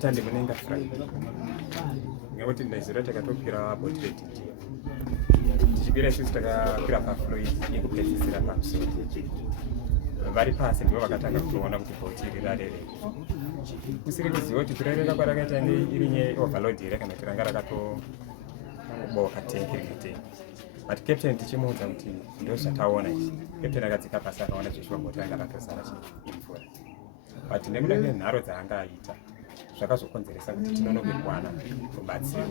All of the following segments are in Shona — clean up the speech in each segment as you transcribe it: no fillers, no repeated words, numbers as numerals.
Nditande munenga Friday. Ngekuti ndezero takatopira portrait tichipira isusu takakwira pafloid yekupedzisira pamusoro vari pasi ndivo vakatanga kutoona kuti bhoti iri rarereka kusiri kuziva kuti kurereka kwarakaita iri neoverload here kana kuti ranga rakatoboka tengi rimwe tengi but captain tichimuudza kuti ndozvataona izvi captain akadzika pasi akaona zveshuwa bhoti ranga ratozara imvura but nekuda kwenharo dzaanga aita zvakazokonzeresa kuti tinonogekwana kubatsira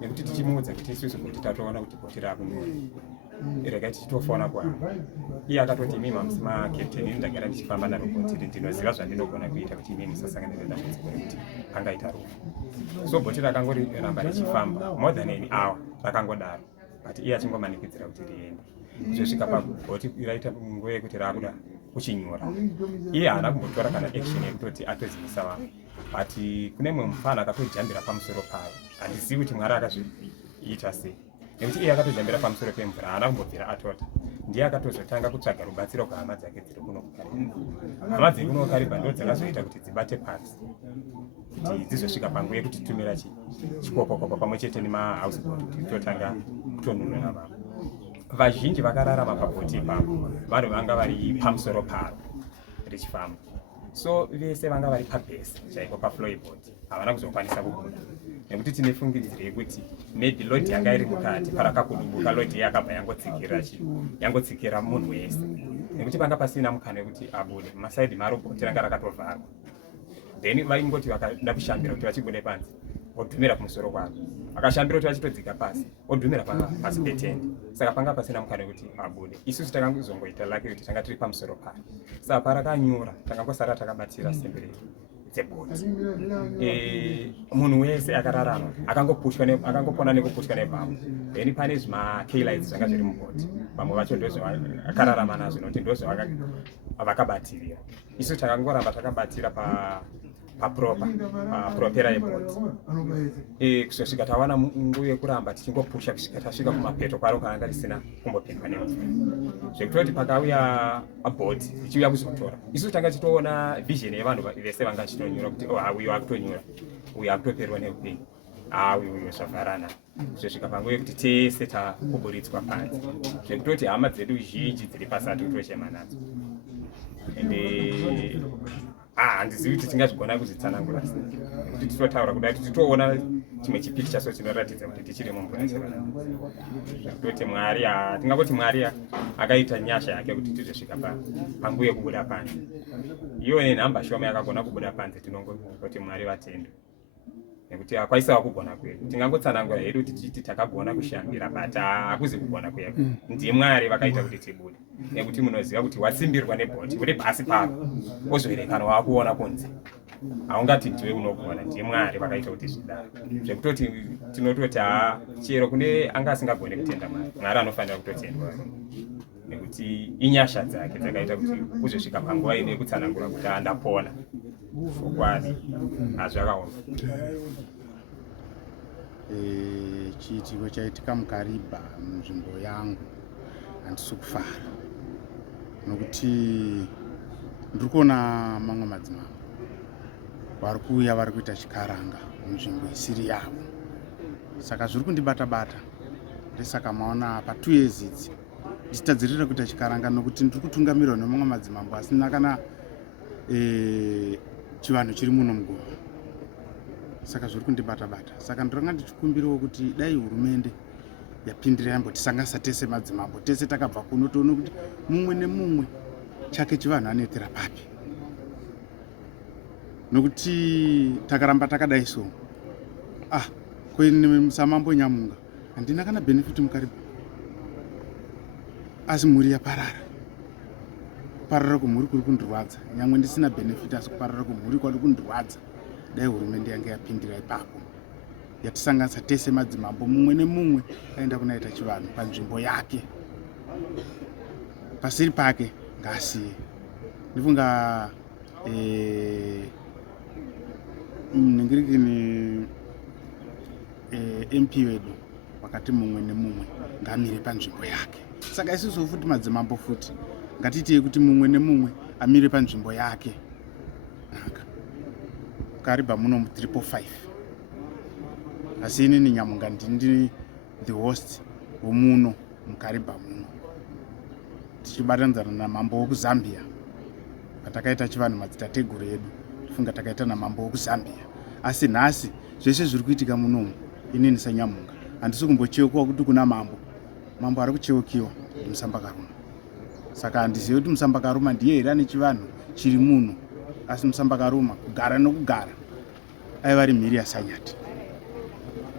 nekuti tichimuudza kuti isusu bhoti tatoona kuti bhoti rakunyura rega tichitofona kuhamba iye akatoti imimi hamusima captain ini ndagara ndichifamba naro bhoti ndinoziva zvandinogona kuita kuti imimi musasangana nedambudziko rekuti angaita rufu so bhoti rakangori ramba richifamba more than an hour rakangodaro but iye achingomanikidzira kuti riende kuzosvika pabhoti iraita nguva yekuti raakuda kuchinyura iye haana kumbotora kana action yekutoti atozivisa vamwe but kune mumwe mufana akatojambira pamusoro payo handizivi kuti mwari akazviita sei nekuti iye akatojambira pamusoro pemvura haana kumbobvira atota ndiye akatozotanga kutsvaga rubatsiro kuhama dzake dziri kuno kukaribha hama dziri kuno kukaribha ndo dzakazoita kuti dzibate pasi kuti dzizosvika panguva yekuti tumira chikopokopo pamwe chete nemahouseboat kuti totanga kutonunura vamwe vazhinji vakararama pabhoti ipapo vanhu vanga vari pamusoro paro richifamba so vese vanga vari pabhesi chaiko pafloibot havana kuzokwanisa kubuda nekuti tine fungidziro yekuti maybe load yanga iri mukati parakakudubuka load yakabva yangotsikira munhu wese nekuti panga pasina mukana wekuti abude masaidi marobhoti ranga rakatovharwa then vaingoti vakada kushambira kuti vachibude panze odhumira kumusoro kwavo akashambira kuti vachitodzika pasi odhumira pasi petendi saka panga pasina mukana wekuti abude isusu takangozongoita lake kuti tanga tiri pamusoro paro saka parakanyura takangosara takabatira simbi dzebhoti munhu wese akararama akangopona nekupushwa nebhamu then pane zvimakailights zvanga zviri mubhoti vamwe vacho ndozvakararama nazvo nokuti ndozvavakabatirira isusu takangoramba takabatira papropera yebhoti kusvika tawana nguva yekuramba tichingopusha kusvika tasvika kumapeto kwaro karanga risina kumbopindwa nemvura zvekutoti pakauya bhoti ichiuya kuzotora isusu tanga tichitoona vision yevanhu vese vanga chitonyura kuti uyu akutonyura uyu akutoperwa neupenyu uyu zvavharana zvosvika panguva yekuti tese takuburitswa panze zvekutoti hama dzedu zhinji dziri pasati kutochema nadzo ende handizivi kuti tingazvigona kuzvitsanangura kuti titotaura kudai kuti titoona chimwe chipikicha so chinoratidza kuti tichiri mumvura zvekutoti mwari tingangoti mwari akaita nyasha yake kuti tizosvika panguva yekubuda panze iyo nenhamba shoma yakagona kubuda panze tinongoti mwari vatendwe nekuti hakwaisawo kugona kwedu tingangotsanangura hedu tichiti takagona kushambira but hakuzi kugona kwedu ndiye mwari vakaita kuti tibude nekuti munoziva kuti watsimbirwa nebhoti uri pasi pako ozoerekana wakuona kunze haungati ndiwe unogona ndiye mwari vakaita kuti zvidaro zvekutoti tinototi chero kune anga asingagone kutenda mwari anofanira kutotendwa nekuti inyasha dzake dzakaita kuti uzosvika panguva ine yekutsanangura kuti andapona fokwadi hazvakaoma chiitiko chaitika mukaribha munzvimbo yangu handisi kufara nokuti ndiri kuona mamwe madzimambo vari kuuya vari kuita chikaranga munzvimbo isiri yavo saka zviri kundibata-bata ndesaka maona pa2 years idzi ndichitadzirira kuita chikaranga nokuti ndiri kutungamirwa nemamwe madzimambo asina kana chivanhu chiri muno mugova saka zviri kundibata-bata saka ndoranga ndichikumbirawo kuti dai hurumende yapindira yambotisangasa tese madzimambo tese takabva kuno toona kuti mumwe nemumwe chake chivanhu anoitira papi nokuti takaramba takadai so koine samambo nyamunga handina kana benefit mukaribha asi mhuri yaparara kuparara kwemhuri kuri kundirwadza nyangwe ndisina benefit asi kuparara kwemhuri kwari kundirwadza dai hurumende yange yapindira ipapo yatisanganisa tese madzimambo mumwe nemumwe aenda kunaita chivanhu panzvimbo yake pasiri pake ngasiye ndifunga ningirikini MP wedu wakati mumwe nemumwe ngamire panzvimbo yake saka isusu futi madzimambo futi ngatiite kuti mumwe nemumwe amire panzvimbo yake mukariba muno 345 asi ini Nyamunga ndini the host womuno mukariba muno tichibatanidzana namambo wokuzambia patakaita chivanhu madzitateguru edu tifunga takaita namambo wokuzambia asi nhasi zvese zviri kuitika munomu inini saNyamunga handisi kumbocheukiwa kuti kuna mambo ari kucheukiwa ndiMusamba-Karuma saka handizivi kuti Musamba-Karuma ndiye here ane chivanhu chiri muno asi Musamba-Karuma kugara nokugara aiva ri mhiri yaSanyati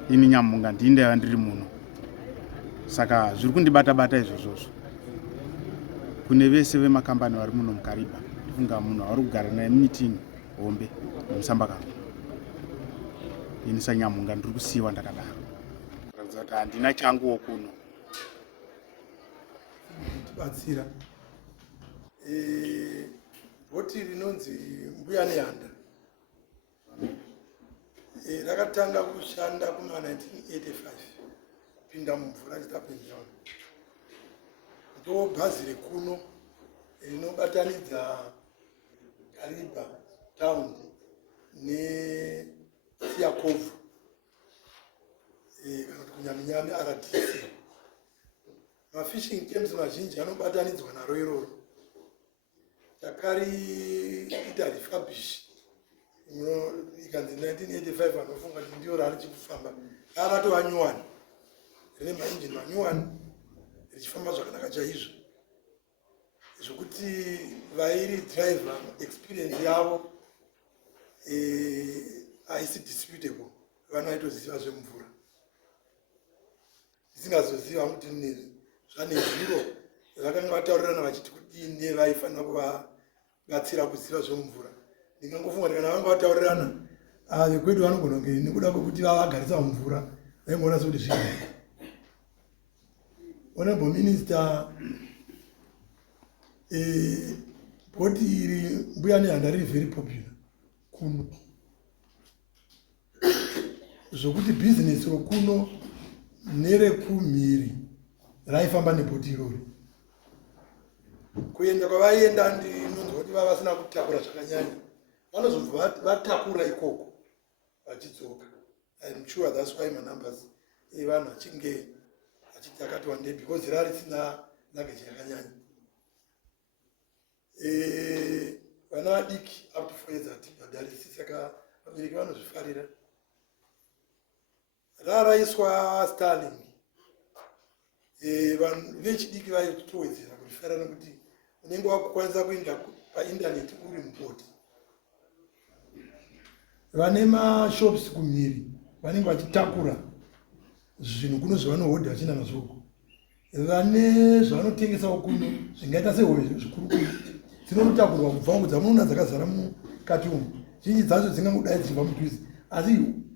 ini Nyamunga ndii ndaiva ndiri muno saka zviri kundibata-bata izvozvozvo kune vese vemakambani vari muno mukariba ndifunga munhu avari kugara naye mumitingi hombe neMusamba-Karuma ini saNyamunga ndiri kusiyiwa ndakadaro kuratidza kuti handina changuwo kuno tibatsira bhoti rinonzi Mbuya Nehanda rakatanga kushanda kuma 1985 kupinda mumvura chitapendown ndo bhazi rekuno rinobatanidza Kariba town neSiyakovu kana kuti kunyaminyami RDC mafishing camps mazhinji anobatanidzwa naro iroro takariita refurbish ikanzi 1985 anofunga kuti ndio rari chikufamba rakatova nyuwani rine mainjini manyuwani richifamba zvakanaka chaizvo zvokuti vairi driver experience yavo haisi disputable vanoitoziva zvemvura ndisingazoziva kuti zvane zviro vakanga vataurirana vachiti kudini vaifanira kuvabatsira kuziva zvemvura ndingangofunga kuti kana vanga vataurirana vekwedu vanogona kunge nekuda kwekuti vavagarisa mumvura vaingoona sekuti zvinhu honorable minister bhoti iri Mbuya Nehanda riri very popular kuno zvokuti bhizinesi rokuno nerekumhiri raifamba nebhoti irori kuenda kwavaienda ndinonzwa kuti vava vasina kutakura zvakanyanya vanozobva vatakura ikoko vachidzoka. I'm sure that's why manumbers evanhu achinge achidakati wandei because rari risina luggage yakanyanya. Vana vadiki up to 4 years hatibhadharisi saka vabereki vanozvifarira. Raraiswa Starlink vanhu vechidiki vaitowedzera kurifara nekuti unenge wakukwanisa kuenda paindaneti uri mubhoti. Vane mashops kumhiri vanenge vachitakura zvinhu kuno zvavanohodha vachina nazvo. Vane zvavanotengesawo kuno zvingaita sehove zvikuru dzinotakurwa kubva ngo dzamunoona dzakazara mukati umu. Zhinji dzacho dzingangodai dzichibva mudhuze asi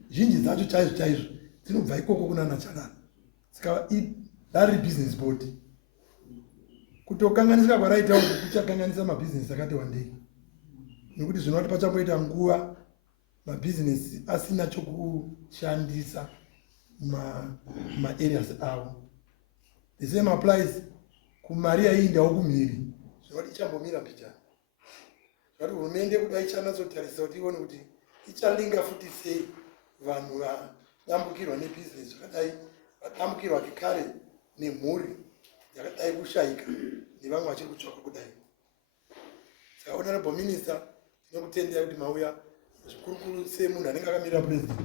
zhinji dzacho chaizvo chaizvo dzinobva ikoko kuna Nachalala. Saka rari business board. Kutokanganisika kwaraita uku kuchakanganisa mabusiness akati wandei. Nekuti zvinoti pachamboita nguva mabusiness asina chokushandisa ma-areas avo. The same applies kumari yaindawo kumhiri. Zvinoti ichambomira mbichana. Zvati hurumende kudai ichanatsotarisa kuti ione kuti ichalinga futi sei vanhu vadambukirwa nebusiness zvakadai vadambukirwa kekare nemhuri yakadai kushayika nevamwe vachiri kutsvaka kudai. Saka honorable minister tinokutendera kuti mauya zvikurukuru semunhu anenge akamirira president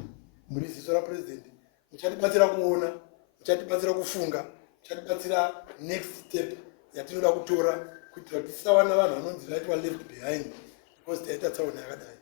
muri ziso rapresident muchatibatsira kuona, muchatibatsira kufunga, muchatibatsira next step yatinoda kutora kuitira kuti tisawana vanhu vanonzi vaitwa left behind because taita tsaona yakadai.